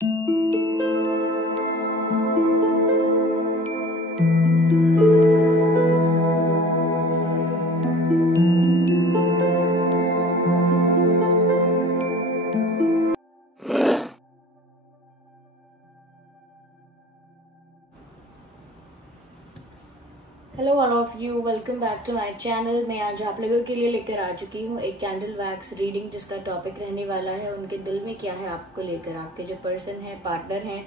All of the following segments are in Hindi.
Hello all of you, welcome back to my channel. मैं आज आप लोगों के लिए लेकर आ चुकी हूँ एक कैंडल वैक्स रीडिंग, जिसका टॉपिक रहने वाला है उनके दिल में क्या है आपको लेकर। आपके जो पर्सन है, पार्टनर हैं,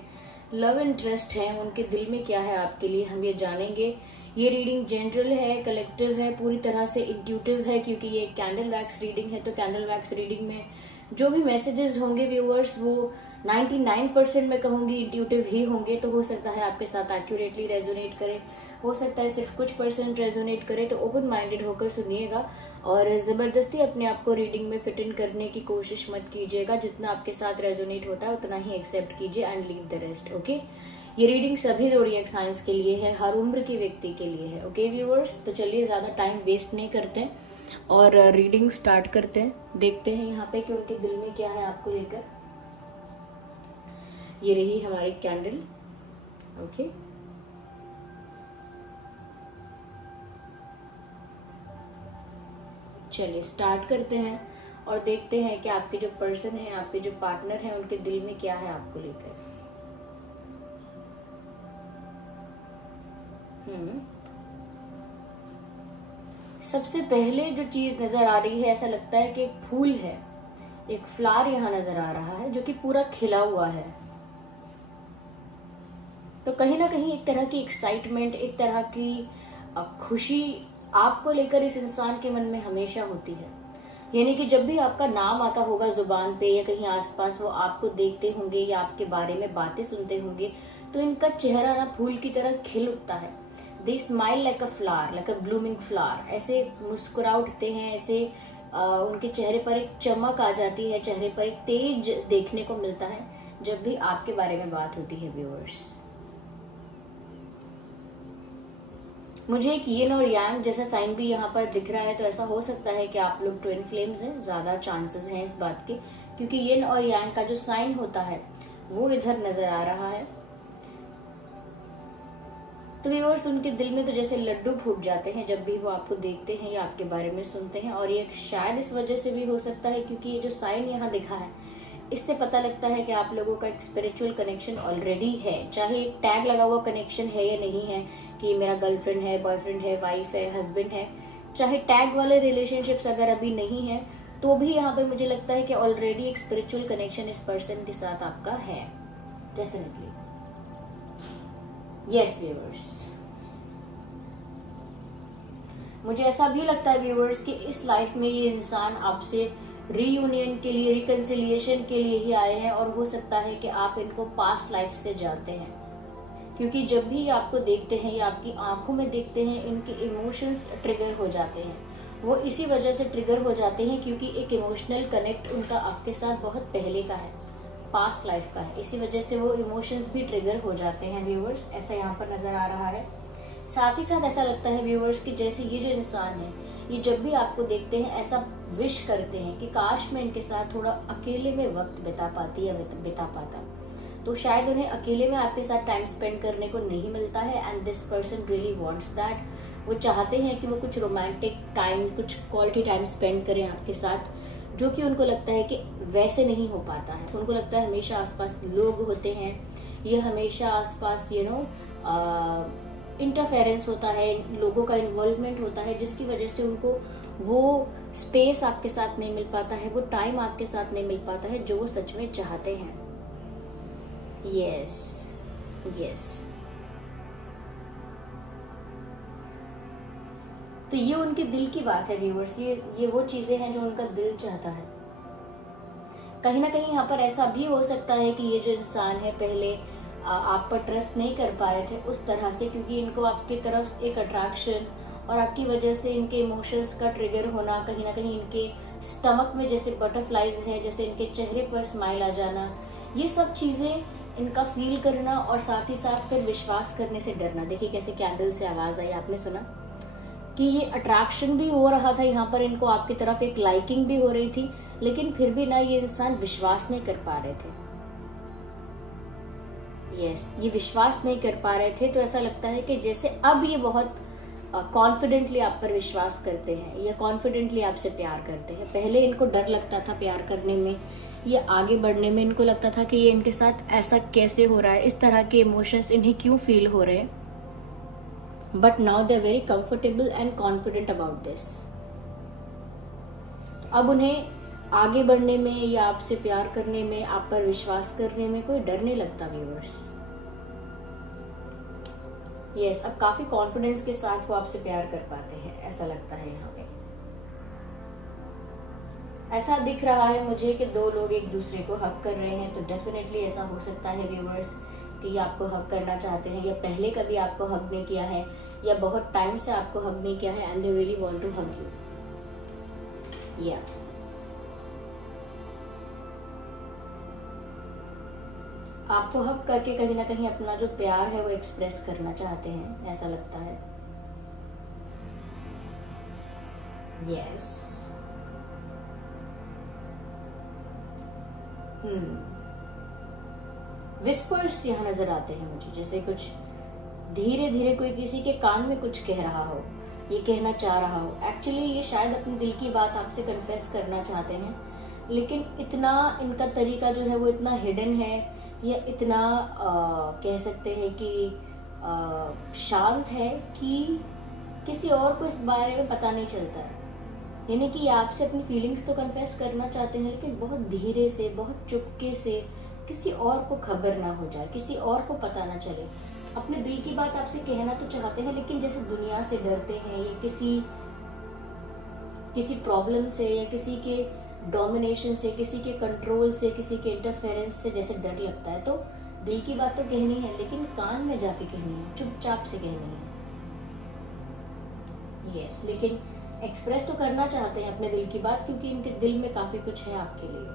लव इंटरेस्ट है, उनके दिल में क्या है आपके लिए, हम ये जानेंगे। ये रीडिंग जनरल है, कलेक्टिव है, पूरी तरह से इंट्यूटिव है, क्योंकि ये कैंडल वैक्स रीडिंग है। तो कैंडल वैक्स रीडिंग में जो भी मैसेजेस होंगे व्यूअर्स, वो 99% मैं कहूँगी इंट्यूटिव ही होंगे। तो हो सकता है आपके साथ एक्यूरेटली रेजोनेट करे, हो सकता है सिर्फ कुछ % रेजोनेट करे। तो ओपन माइंडेड होकर सुनिएगा और जबरदस्ती अपने आप को रीडिंग में फिट इन करने की कोशिश मत कीजिएगा। जितना आपके साथ रेजोनेट होता है उतना ही एक्सेप्ट कीजिए and leave the rest. Okay, ये रीडिंग सभी ज़ोडिएक साइंस के लिए है, हर उम्र के व्यक्ति के लिए है। ओके व्यूअर्स, तो चलिए ज़्यादा टाइम वेस्ट नहीं करते और रीडिंग स्टार्ट करते हैं। देखते हैं यहाँ पे कि उनके दिल में क्या है आपको लेकर। ये रही हमारी कैंडल। ओके, चलिए स्टार्ट करते हैं और देखते हैं कि आपके जो पर्सन है, आपके जो पार्टनर है, उनके दिल में क्या है आपको लेकर। सबसे पहले जो चीज नजर आ रही है, ऐसा लगता है कि एक फूल है, एक फ्लावर यहाँ नजर आ रहा है जो कि पूरा खिला हुआ है। तो कहीं ना कहीं एक तरह की एक्साइटमेंट, एक तरह की खुशी आपको लेकर इस इंसान के मन में हमेशा होती है। यानी कि जब भी आपका नाम आता होगा जुबान पे या कहीं आसपास, वो आपको देखते होंगे या आपके बारे में बातें सुनते होंगे, तो इनका चेहरा ना फूल की तरह खिल उठता है। They smile like a flower, like a blooming flower. ऐसे मुस्कुरा उठते हैं, ऐसे उनके चेहरे पर एक चमक आ जाती है, चेहरे पर एक तेज देखने को मिलता है जब भी आपके बारे में बात होती है व्यूअर्स। मुझे एक यिन और यांग जैसा साइन भी यहाँ पर दिख रहा है। तो ऐसा हो सकता है कि आप लोग ट्विन फ्लेम्स हैं, ज्यादा चांसेस हैं इस बात के, क्योंकि यिन और यांग का जो साइन होता है वो इधर नजर आ रहा है। तो व्यूअर्स, उनके दिल में तो जैसे लड्डू फूट जाते हैं जब भी वो आपको देखते हैं या आपके बारे में सुनते हैं। और ये शायद इस वजह से भी हो सकता है क्योंकि ये जो साइन यहाँ दिखा है, इससे पता लगता है कि आप लोगों का एक स्पिरिचुअल कनेक्शन ऑलरेडी है। चाहे एक टैग लगा हुआ कनेक्शन है या नहीं है कि मेरा गर्लफ्रेंड है, बॉयफ्रेंड है, वाइफ है, हस्बैंड है, चाहे टैग वाले रिलेशनशिप्स अगर अभी नहीं है, तो भी यहाँ पे मुझे लगता है कि ऑलरेडी एक स्पिरिचुअल कनेक्शन इस पर्सन के साथ आपका है। डेफिनेटली यस व्यूअर्स, मुझे ऐसा भी लगता है व्यूअर्स कि इस लाइफ में ये इंसान आपसे रीयूनियन के लिए, रिकंसिलिएशन के लिए ही आए हैं। और हो सकता है कि आप इनको पास्ट लाइफ से जानते हैं, क्योंकि जब भी आपको देखते हैं या आपकी आंखों में देखते हैं, इनके इमोशंस ट्रिगर हो जाते हैं। वो इसी वजह से ट्रिगर हो जाते हैं क्योंकि एक इमोशनल कनेक्ट उनका आपके साथ बहुत पहले का है, पास्ट लाइफ का है। इसी वजह से वो इमोशंस भी ट्रिगर हो जाते हैं व्यूअर्स, ऐसा यहाँ पर नजर आ रहा है। साथ ही साथ ऐसा लगता है व्यूअर्स कि जैसे ये जो इंसान है, ये जब भी आपको देखते हैं ऐसा विश करते हैं कि काश मैं इनके साथ थोड़ा अकेले में वक्त बिता पाती या बिता पाता। तो शायद उन्हें अकेले में आपके साथ टाइम स्पेंड करने को नहीं मिलता है, and this person really wants that. वो चाहते हैं कि वो कुछ रोमांटिक टाइम, कुछ क्वालिटी टाइम स्पेंड करें आपके साथ, जो कि उनको लगता है कि वैसे नहीं हो पाता है। उनको लगता है हमेशा आसपास लोग होते हैं, ये हमेशा आसपास इंटरफेरेंस होता है, लोगों का इन्वॉल्वमेंट होता है, जिसकी वजह से उनको वो स्पेस आपके साथ नहीं मिल पाता है, वो टाइम आपके साथ नहीं मिल पाता है जो वो सच में चाहते हैं। यस यस, तो ये उनके दिल की बात है व्यूअर्स। ये वो चीजें हैं जो उनका दिल चाहता है। कहीं ना कहीं यहाँ पर ऐसा भी हो सकता है कि ये जो इंसान है पहले आप पर ट्रस्ट नहीं कर पा रहे थे उस तरह से, क्योंकि इनको आपकी तरफ एक अट्रैक्शन और आपकी वजह से इनके इमोशंस का ट्रिगर होना, कहीं ना कहीं इनके स्टमक में जैसे बटरफ्लाइज है, जैसे इनके चेहरे पर स्माइल आ जाना, ये सब चीजें इनका फील करना और साथ ही साथ फिर विश्वास करने से डरना। देखिए कैसे कैंडल से आवाज आई, आपने सुना कि ये अट्रैक्शन भी हो रहा था यहाँ पर इनको आपकी तरफ, एक लाइकिंग भी हो रही थी, लेकिन फिर भी ना ये इंसान विश्वास नहीं कर पा रहे थे। यस, ये विश्वास नहीं कर पा रहे थे, तो ऐसा लगता है कि जैसे अब ये बहुत कॉन्फिडेंटली आप पर विश्वास करते हैं या कॉन्फिडेंटली आपसे प्यार करते हैं। पहले इनको डर लगता था प्यार करने में या आगे बढ़ने में, इनको लगता था कि ये इनके साथ ऐसा कैसे हो रहा है, इस तरह के इमोशंस इन्हें क्यों फील हो रहे हैं। But now they are very comfortable and confident about this. अब उन्हें आगे बढ़ने में या आपसे प्यार करने में, आप पर विश्वास करने में कोई डर नहीं लगता व्यूअर्स। यस, अब काफी कॉन्फिडेंस के साथ वो आपसे प्यार कर पाते हैं, ऐसा लगता है यहाँ पे। ऐसा दिख रहा है मुझे कि दो लोग एक दूसरे को हक कर रहे हैं, तो डेफिनेटली ऐसा हो सकता है व्यूअर्स कि ये आपको हक करना चाहते हैं या पहले कभी आपको हक नहीं किया है या बहुत टाइम से आपको हक नहीं किया है and they really want to hug you. या आपको हक करके कहीं ना कहीं अपना जो प्यार है वो एक्सप्रेस करना चाहते हैं, ऐसा लगता है। यस, विस्पर्स यहाँ नजर आते हैं मुझे, जैसे कुछ धीरे धीरे कोई किसी के कान में कुछ कह रहा हो, ये कहना चाह रहा हो। एक्चुअली ये शायद अपने दिल की बात आपसे कन्फेस करना चाहते हैं, लेकिन इतना इनका तरीका जो है वो इतना हिडन है या इतना कह सकते हैं कि शांत है कि किसी और को इस बारे में पता नहीं चलता है। यानी कि आपसे अपनी फीलिंग्स तो कन्फेस करना चाहते हैं, लेकिन बहुत धीरे से, बहुत चुपके से, किसी और को खबर ना हो जाए, किसी और को पता ना चले। अपने दिल की बात आपसे कहना तो चाहते हैं, लेकिन जैसे दुनिया से डरते हैं या किसी प्रॉब्लम से या किसी के डोमिनेशन से, किसी के कंट्रोल से, किसी के इंटरफेरेंस से जैसे डर लगता है। तो दिल की बात तो कहनी है, लेकिन कान में जाके कहनी है, चुपचाप से कहनी है। यस, लेकिन एक्सप्रेस तो करना चाहते हैं अपने दिल की बात, क्योंकि इनके दिल में काफी कुछ है आपके लिए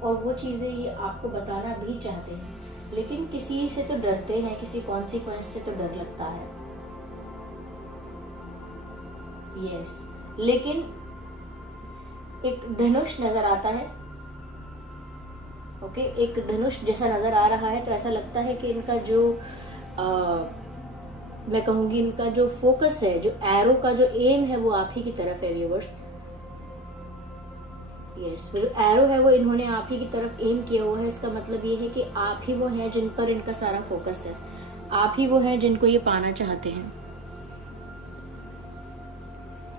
और वो चीजें ये आपको बताना भी चाहते हैं, लेकिन किसी से तो डरते हैं, किसी कॉन्सिक्वेंस से तो डर लगता है। यस, लेकिन एक धनुष नजर आता है। ओके, एक धनुष जैसा नजर आ रहा है, तो ऐसा लगता है कि इनका जो मैं कहूंगी इनका जो फोकस है, जो एरो का जो एम है वो आप ही की तरफ है व्यूअर्स। यस, वो जो एरो है वो इन्होंने आप ही की तरफ एम किया हुआ है। इसका मतलब ये है कि आप ही वो हैं जिन पर इनका सारा फोकस है, आप ही वो हैं जिनको ये पाना चाहते हैं।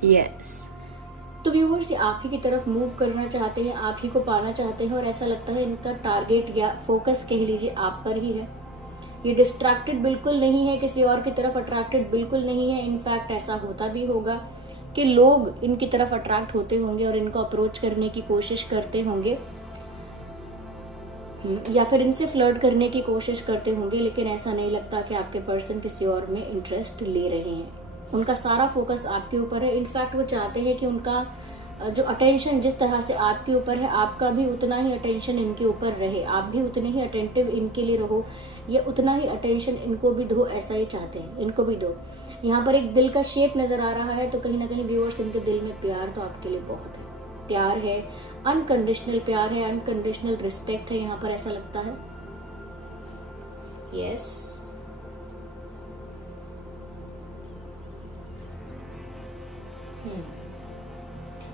यस, तो व्यूअर्स ये आप ही की तरफ मूव करना चाहते हैं, आप ही को पाना चाहते हैं और ऐसा लगता है इनका टारगेट या फोकस कह लीजिए आप पर ही है। ये डिस्ट्रैक्टेड बिल्कुल नहीं है, किसी और की तरफ अट्रैक्टेड बिल्कुल नहीं है। इनफैक्ट ऐसा होता भी होगा कि लोग इनकी तरफ अट्रैक्ट होते होंगे और इनको अप्रोच करने की कोशिश करते होंगे या फिर इनसे फ्लर्ट करने की कोशिश करते होंगे, लेकिन ऐसा नहीं लगता कि आपके पर्सन किसी और में इंटरेस्ट ले रहे हैं। उनका सारा फोकस आपके ऊपर है। इनफैक्ट वो चाहते हैं कि उनका जो अटेंशन जिस तरह से आपके ऊपर है, आपका भी उतना ही अटेंशन इनके ऊपर रहे, आप भी उतने ही अटेंटिव इनके लिए रहो या उतना ही अटेंशन इनको भी दो, ऐसा ही चाहते हैं, इनको भी दो। यहाँ पर एक दिल का शेप नजर आ रहा है, तो कहीं ना कहीं व्यूअर्स इनके दिल में प्यार तो आपके लिए बहुत है, प्यार है, अनकंडीशनल प्यार है, अनकंडीशनल रिस्पेक्ट है, यहाँ पर ऐसा लगता है। यस,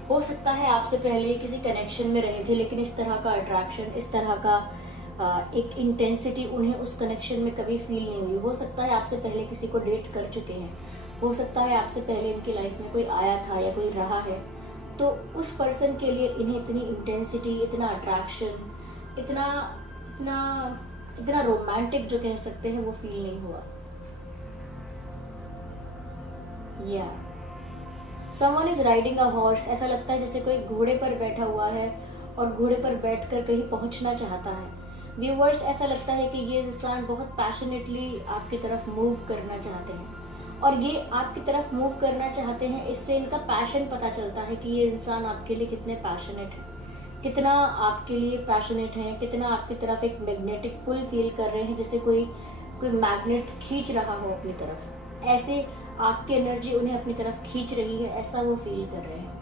हो सकता है आपसे पहले किसी कनेक्शन में रहे थे, लेकिन इस तरह का अट्रैक्शन, इस तरह का एक इंटेंसिटी उन्हें उस कनेक्शन में कभी फील नहीं हुई। हो सकता है आपसे पहले किसी को डेट कर चुके हैं, हो सकता है आपसे पहले इनकी लाइफ में कोई आया था या कोई रहा है, तो उस पर्सन के लिए इन्हें इतनी इंटेंसिटी, इतना अट्रैक्शन, इतना इतना इतना रोमांटिक जो कह सकते हैं वो फील नहीं हुआ। या someone is riding a horse, ऐसा लगता है जैसे कोई घोड़े पर बैठा हुआ है और घोड़े पर बैठकर कहीं पहुंचना चाहता है। व्यूअर्स ऐसा लगता है कि ये इंसान बहुत पैशनेटली आपकी तरफ मूव करना चाहते हैं और ये आपकी तरफ मूव करना चाहते हैं। इससे इनका पैशन पता चलता है कि ये इंसान आपके लिए कितने पैशनेट है, कितना आपके लिए पैशनेट है, कितना आपकी तरफ एक मैग्नेटिक पुल फील कर रहे हैं, जैसे कोई मैग्नेट खींच रहा हो अपनी तरफ। ऐसे आपकी एनर्जी उन्हें अपनी तरफ खींच रही है, ऐसा वो फील कर रहे हैं।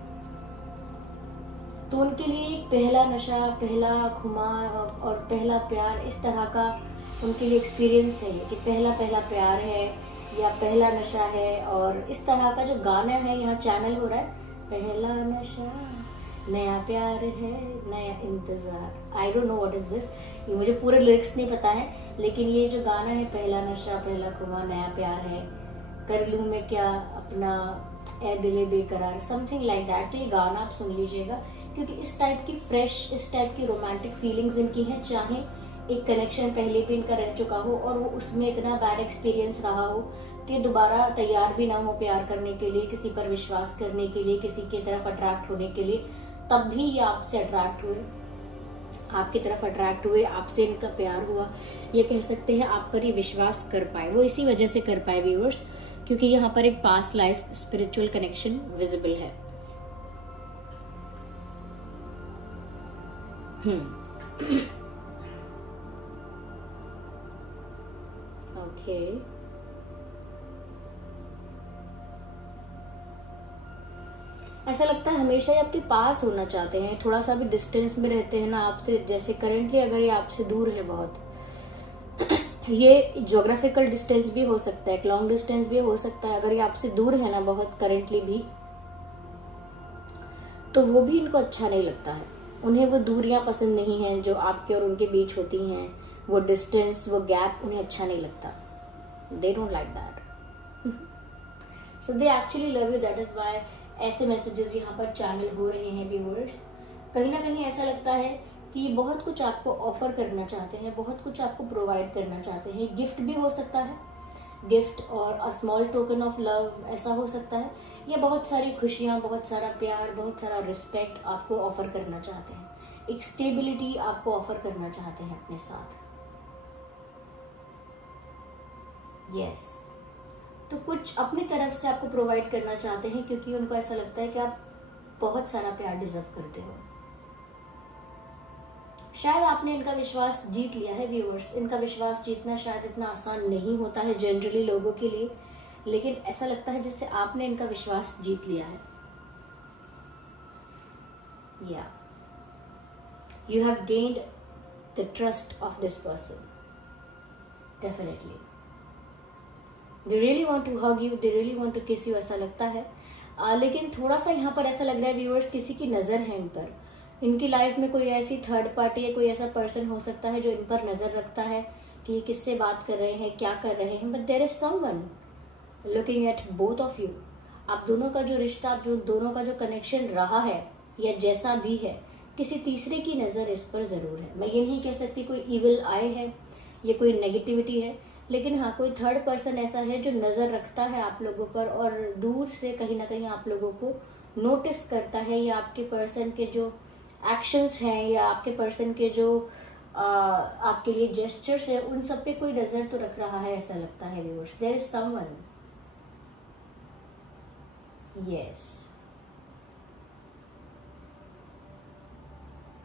तो उनके लिए एक पहला नशा, पहला खुमार और पहला प्यार, इस तरह का उनके लिए एक्सपीरियंस है कि पहला पहला प्यार है या पहला नशा है। और इस तरह का जो गाना है यहाँ चैनल हो रहा है, पहला नशा नया प्यार है नया इंतजार। I don't know what is this, ये मुझे पूरे लिरिक्स नहीं पता है, लेकिन ये जो गाना है पहला नशा पहला खुमार नया प्यार है, कर लूं मैं क्या अपना ए दिले बेकरार, समथिंग लाइक दैट। तो ये गाना आप सुन लीजिएगा, क्योंकि इस टाइप की फ्रेश, इस टाइप की रोमांटिक फीलिंग्स इनकी हैं। चाहे एक कनेक्शन पहले भी इनका रह चुका हो और वो उसमें इतना बैड एक्सपीरियंस रहा हो कि दोबारा तैयार भी ना हो प्यार करने के लिए, किसी पर विश्वास करने के लिए, किसी की तरफ अट्रैक्ट होने के लिए, तब भी ये आपसे अट्रैक्ट हुए, आपकी तरफ अट्रैक्ट हुए, आपसे इनका प्यार हुआ, ये कह सकते हैं आप पर ये विश्वास कर पाए। वो इसी वजह से कर पाए व्यूअर्स, क्योंकि यहाँ पर एक past life spiritual connection visible है। ओके, ऐसा लगता है हमेशा ही आपके पास होना चाहते हैं, थोड़ा सा भी डिस्टेंस में रहते हैं ना आपसे। जैसे करेंटली अगर ये आपसे दूर है बहुत, ये ज्योग्राफिकल डिस्टेंस भी हो सकता है, लॉन्ग डिस्टेंस भी हो सकता है। अगर ये आपसे दूर है ना बहुत करेंटली भी, तो वो भी इनको अच्छा नहीं लगता है। उन्हें वो दूरियां पसंद नहीं है जो आपके और उनके बीच होती हैं, वो डिस्टेंस, वो गैप उन्हें अच्छा नहीं लगता। They don't like that, so they actually love you. That is why ऐसे मैसेजेस यहाँ पर चैनल हो रहे हैं व्यूअर्स। कहीं ना कहीं ऐसा लगता है कि बहुत कुछ आपको ऑफर करना चाहते हैं, बहुत कुछ आपको प्रोवाइड करना चाहते हैं। गिफ्ट भी हो सकता है, गिफ्ट और a small token of love ऐसा हो सकता है, या बहुत सारी खुशियाँ, बहुत सारा प्यार, बहुत सारा रिस्पेक्ट आपको ऑफर करना चाहते हैं, एक स्टेबिलिटी आपको ऑफर करना चाहते हैं अपने साथ। यस, तो कुछ अपनी तरफ से आपको प्रोवाइड करना चाहते हैं, क्योंकि उनको ऐसा लगता है कि आप बहुत सारा प्यार डिजर्व करते हो। शायद आपने इनका विश्वास जीत लिया है व्यूअर्स। इनका विश्वास जीतना शायद इतना आसान नहीं होता है जनरली लोगों के लिए, लेकिन ऐसा लगता है जैसे आपने इनका विश्वास जीत लिया है। या you have gained the trust of this person, definitely. They really want to hug you, they really want to kiss you, ऐसा लगता है। लेकिन थोड़ा सा यहाँ पर ऐसा लग रहा है व्यूअर्स, किसी की नज़र है इन पर। इनकी लाइफ में कोई ऐसी थर्ड पार्टी या कोई ऐसा पर्सन हो सकता है जो इन पर नज़र रखता है कि किससे बात कर रहे हैं, क्या कर रहे हैं। But there is someone looking at both of you. आप दोनों का जो रिश्ता, आप जो दोनों का जो कनेक्शन रहा है या जैसा भी है, किसी तीसरे की नज़र इस पर ज़रूर है। मैं ये नहीं कह सकती कोई इविल आई है या कोई नेगेटिविटी है, लेकिन हाँ कोई थर्ड पर्सन ऐसा है जो नज़र रखता है आप लोगों पर और दूर से कहीं ना कहीं आप लोगों को नोटिस करता है, या आपके पर्सन के जो एक्शंस हैं या आपके पर्सन के जो आपके लिए जेस्चर्स है, उन सब पे कोई नज़र तो रख रहा है, ऐसा लगता है viewers. There is someone, yes.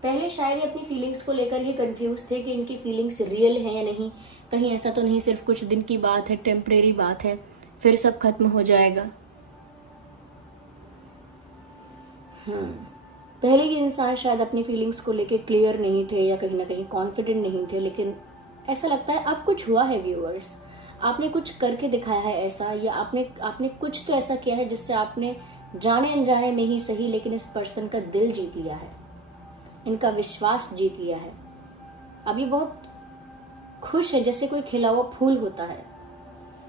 पहले शायद ही अपनी फीलिंग्स को लेकर ही कंफ्यूज थे कि इनकी फीलिंग्स रियल है या नहीं, कहीं ऐसा तो नहीं सिर्फ कुछ दिन की बात है, टेम्परेरी बात है, फिर सब खत्म हो जाएगा। पहले ये इंसान शायद अपनी फीलिंग्स को लेकर क्लियर नहीं थे या कहीं ना कहीं कॉन्फिडेंट नहीं थे, लेकिन ऐसा लगता है अब कुछ हुआ है व्यूअर्स। आपने कुछ करके दिखाया है ऐसा, या आपने कुछ तो ऐसा किया है जिससे आपने जाने अनजाने में ही सही, लेकिन इस पर्सन का दिल जीत लिया है, इनका विश्वास जीत लिया है। अभी बहुत खुश है, जैसे कोई खिला हुआ फूल होता है,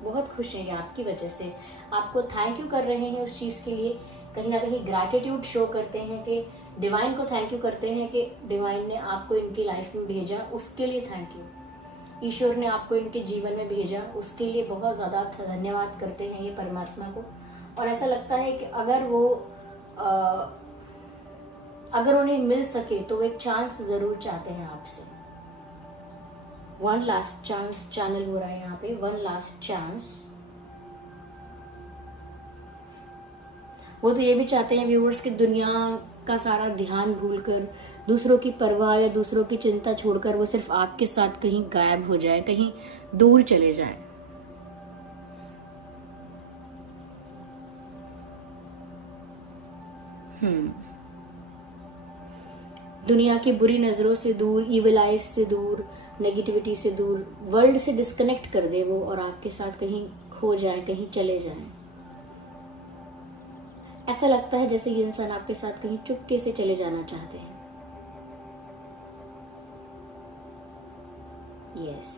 बहुत खुश है ये आपकी वजह से। आपको थैंक यू कर रहे हैं उस चीज़ के लिए, कहीं ना कहीं ग्रैटिट्यूड शो करते हैं कि डिवाइन को थैंक यू करते हैं कि डिवाइन ने आपको इनकी लाइफ में भेजा, उसके लिए थैंक यू। ईश्वर ने आपको इनके जीवन में भेजा, उसके लिए बहुत ज़्यादा धन्यवाद करते हैं ये परमात्मा को। और ऐसा लगता है कि अगर उन्हें मिल सके तो वो एक चांस जरूर चाहते हैं आपसे। वन लास्ट चांस चैनल हो रहा है यहाँ पे, वन लास्ट चांस। वो तो ये भी चाहते हैं व्यूअर्स कि दुनिया का सारा ध्यान भूलकर, दूसरों की परवाह या दूसरों की चिंता छोड़कर वो सिर्फ आपके साथ कहीं गायब हो जाए, कहीं दूर चले जाए। दुनिया की बुरी नजरों से दूर, इविल आइज से दूर, नेगेटिविटी से दूर, वर्ल्ड से डिस्कनेक्ट कर दे वो और आपके साथ कहीं खो जाए, कहीं चले जाए। ऐसा लगता है जैसे ये इंसान आपके साथ कहीं चुपके से चले जाना चाहते हैं। यस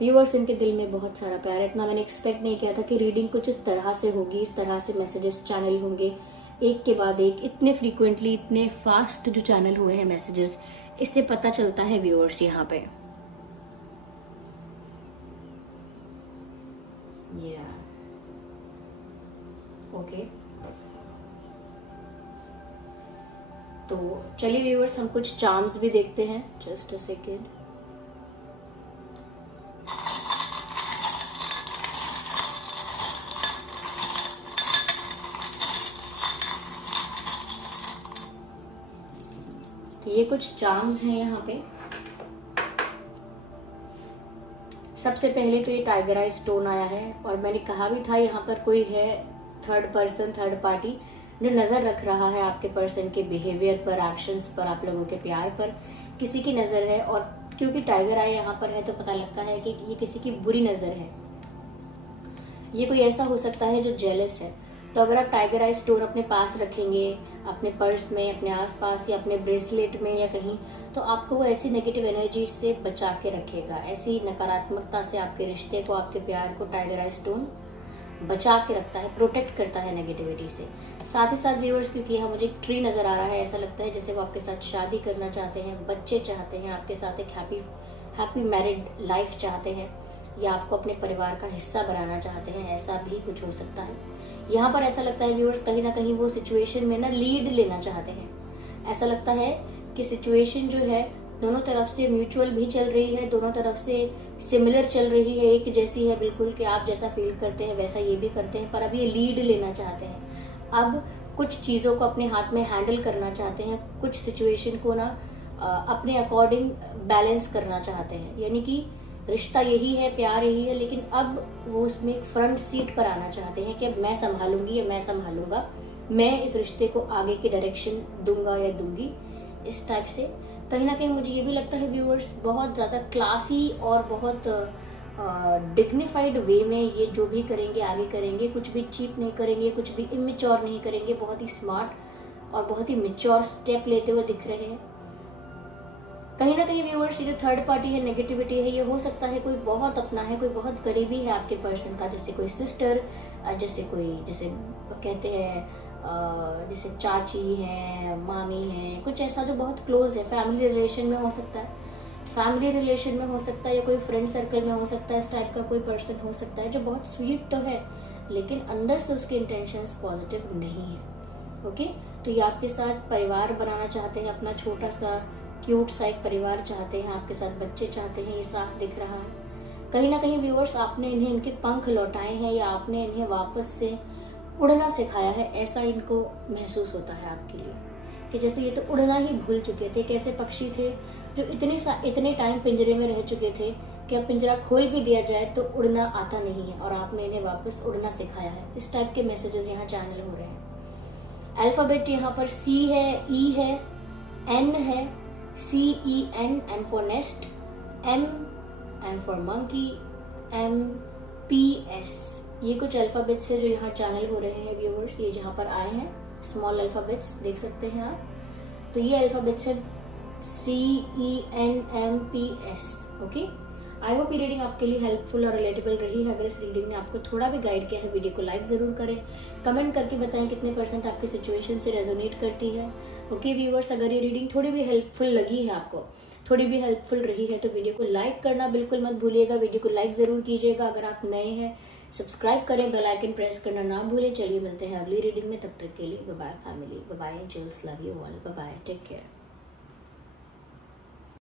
व्यूअर्स, इनके दिल में बहुत सारा प्यार है। इतना मैंने एक्सपेक्ट नहीं किया था कि रीडिंग कुछ इस तरह से होगी, इस तरह से मैसेजेस चैनल होंगे एक के बाद एक, इतने फ्रीक्वेंटली, इतने फास्ट जो चैनल हुए हैं मैसेजेस। इससे पता चलता है व्यूअर्स यहाँ पे ओके तो चलिए व्यूअर्स, हम कुछ चार्म्स भी देखते हैं। Just a second. ये कुछ चार्म्स हैं यहाँ पे। सबसे पहले तो ये टाइगर आई स्टोन आया है और मैंने कहा भी था यहाँ पर कोई है थर्ड पर्सन, थर्ड पार्टी जो नजर रख रहा है आपके पर्सन के बिहेवियर पर, एक्शंस पर, आप लोगों के प्यार पर किसी की नजर है। और क्योंकि टाइगर आई यहाँ पर है तो पता लगता है कि ये किसी की बुरी नजर है। ये कोई ऐसा हो सकता है जो जेलस है। तो अगर आप टाइगर आई स्टोन अपने पास रखेंगे, अपने पर्स में, अपने आसपास या अपने ब्रेसलेट में या कहीं, तो आपको वो ऐसी नेगेटिव एनर्जी से बचा के रखेगा, ऐसी नकारात्मकता से आपके रिश्ते को, आपके प्यार को टाइगर आई स्टोन बचा के रखता है, प्रोटेक्ट करता है नेगेटिविटी से। साथ ही साथ व्यूअर्स, क्योंकि यहाँ मुझे एक ट्री नजर आ रहा है, ऐसा लगता है जैसे वो आपके साथ शादी करना चाहते हैं, बच्चे चाहते हैं, आपके साथ एक हैप्पी मैरिड लाइफ चाहते हैं, या आपको अपने परिवार का हिस्सा बनाना चाहते हैं, ऐसा भी कुछ हो सकता है। यहाँ पर ऐसा लगता है व्यूअर्स, कहीं ना कहीं वो सिचुएशन में ना लीड लेना चाहते हैं। ऐसा लगता है कि सिचुएशन जो है दोनों तरफ से म्यूचुअल भी चल रही है, दोनों तरफ से सिमिलर चल रही है, एक जैसी है बिल्कुल, कि आप जैसा फील करते हैं वैसा ये भी करते हैं, पर अब ये लीड लेना चाहते हैं। अब कुछ चीज़ों को अपने हाथ में हैंडल करना चाहते हैं, कुछ सिचुएशन को ना अपने अकॉर्डिंग बैलेंस करना चाहते हैं। यानी कि रिश्ता यही है, प्यार यही है, लेकिन अब वो उसमें एक फ्रंट सीट पर आना चाहते हैं कि अब मैं संभालूंगी या मैं संभालूंगा, मैं इस रिश्ते को आगे की डायरेक्शन दूंगा या दूंगी, इस टाइप से। कहीं ना कहीं मुझे ये भी लगता है व्यूअर्स, बहुत ज़्यादा क्लासी और बहुत डिग्निफाइड वे में ये जो भी करेंगे आगे करेंगे, कुछ भी चीप नहीं करेंगे, कुछ भी इमेच्योर नहीं करेंगे, बहुत ही स्मार्ट और बहुत ही मेच्योर स्टेप लेते हुए दिख रहे हैं। कहीं ना कहीं व्यूअर्स, ये जो थर्ड पार्टी है, नेगेटिविटी है, ये हो सकता है कोई बहुत अपना है, कोई बहुत करीबी है आपके पर्सन का, जैसे कोई सिस्टर, जैसे कहते हैं जैसे चाची है, मामी है, कुछ ऐसा जो बहुत क्लोज है, फैमिली रिलेशन में हो सकता है, फैमिली रिलेशन में हो सकता है, या कोई फ्रेंड सर्कल में हो सकता है। इस टाइप का कोई पर्सन हो सकता है जो बहुत स्वीट तो है लेकिन अंदर से उसके इंटेंशंस पॉजिटिव नहीं है। ओके, तो ये आपके साथ परिवार बनाना चाहते हैं, अपना छोटा सा क्यूट सा एक परिवार चाहते हैं, आपके साथ बच्चे चाहते हैं, ये साफ दिख रहा है। कहीं ना कहीं व्यूअर्स, आपने इन्हें इनके पंख लौटाए हैं या आपने इन्हें वापस से उड़ना सिखाया है, ऐसा इनको महसूस होता है आपके लिए, कि जैसे ये तो उड़ना ही भूल चुके थे। कैसे पक्षी थे जो इतने टाइम पिंजरे में रह चुके थे कि अब पिंजरा खोल भी दिया जाए तो उड़ना आता नहीं है, और आपने इन्हें वापस उड़ना सिखाया है। इस टाइप के मैसेजेस यहाँ चैनल हो रहे हैं। अल्फाबेट यहाँ पर C है, E है, N है, CEN, N for nest, M for monkey, MPS। ये कुछ अल्फाबेट्स है जो यहाँ चैनल हो रहे हैं व्यूअर्स, ये जहाँ पर आए हैं, स्मॉल अल्फाबेट्स देख सकते हैं आप। तो ये अल्फाबेट्स है CENMPS। ओके, आई होप ये रीडिंग आपके लिए हेल्पफुल और रिलेटेबल रही है। अगर इस रीडिंग ने आपको थोड़ा भी गाइड किया है, वीडियो को लाइक जरूर करें, कमेंट करके बताएं कितने % आपकी सिचुएशन से रेजोनेट करती है। ओके व्यूअर्स, अगर ये रीडिंग थोड़ी भी हेल्पफुल लगी है, आपको थोड़ी भी हेल्पफुल रही है, तो वीडियो को लाइक करना बिल्कुल मत भूलिएगा। वीडियो को लाइक जरूर कीजिएगा। अगर आप नए हैं, सब्सक्राइब करें, बेल आइकन प्रेस करना ना भूलें। चलिए मिलते हैं अगली रीडिंग में, तब तक के लिए bye bye family, bye bye, angels, love you all, bye bye, take care.